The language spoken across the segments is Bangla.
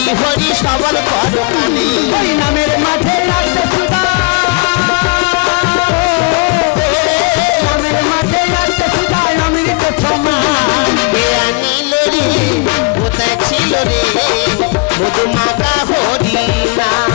হরি হরি সবল করো কানে ওই নামের মাঝে রাখতে সুদা নামের মাঝে রাখতে সুদা অমৃত সমান কে আনিল রে কোথায় ছিল রে মধু মাখা হরি নাম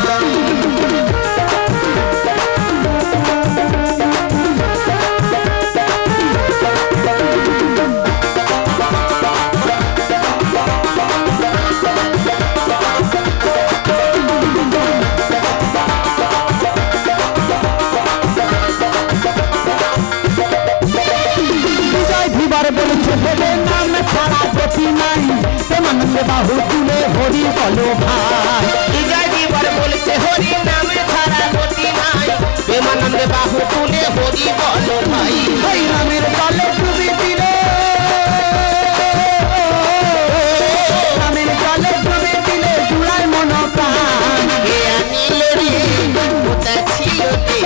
বাহু তুলে হরি বলো ভাই বিজয় দিবার বলছে হরি নামে ছাড়া গতি নাই প্রেমানন্দে বাহু তুলে হরি বলো ভাই ওই নামের জলে ডুবি দিলে নামের জলে ডুবি দিলে জুড়ায় মন প্রাণ কে আনিল রে কোথায় ছিল রে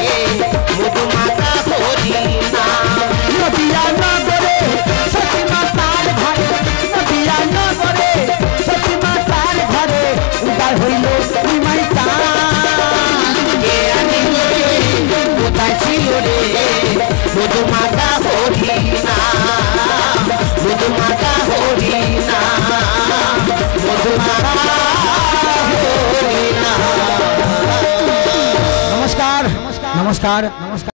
মধু মাখা হরি নাম নদিয়া নগরে সতী মাতার ঘরে নদিয়া নগরে সতী মাতার ঘরে উদয় হইল নিমাই চাঁদ কে আনিল রে কোথায় ছিল রে মধু মাখা হরি নাম মধু মাখা হরি নাম মধু মাখা হরি নাম নমস্কার নমস্কার নমস্কার।